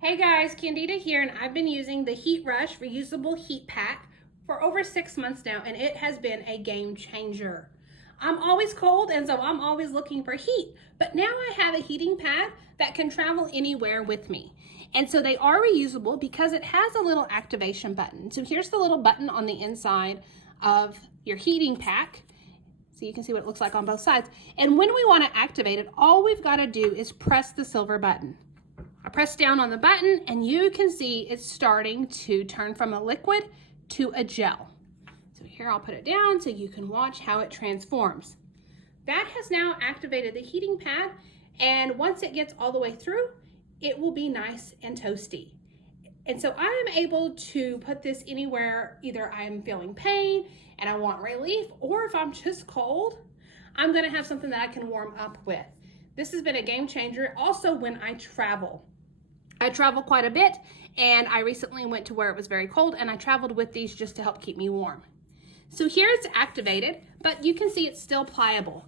Hey guys, Candida here, and I've been using the Heat Rush Reusable Heat Pack for over 6 months now, and it has been a game changer. I'm always cold, and so I'm always looking for heat, but now I have a heating pad that can travel anywhere with me. And so they are reusable because it has a little activation button. So here's the little button on the inside of your heating pack. So you can see what it looks like on both sides. And when we want to activate it, all we've got to do is press the silver button. I press down on the button and you can see it's starting to turn from a liquid to a gel. So here I'll put it down so you can watch how it transforms. That has now activated the heating pad, and once it gets all the way through, it will be nice and toasty. And so I am able to put this anywhere, either I'm feeling pain and I want relief, or if I'm just cold, I'm gonna have something that I can warm up with. This has been a game changer. Also, when I travel quite a bit, and I recently went to where it was very cold, and I traveled with these just to help keep me warm. So here it's activated, but you can see it's still pliable.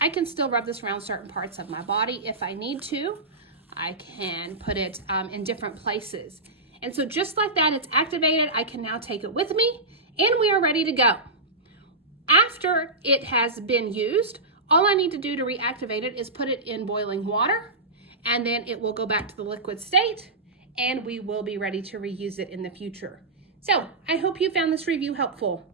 I can still rub this around certain parts of my body if I need to. I can put it in different places. And so just like that, it's activated. I can now take it with me, and we are ready to go. After it has been used, all I need to do to reactivate it is put it in boiling water, and then it will go back to the liquid state, and we will be ready to reuse it in the future. So I hope you found this review helpful.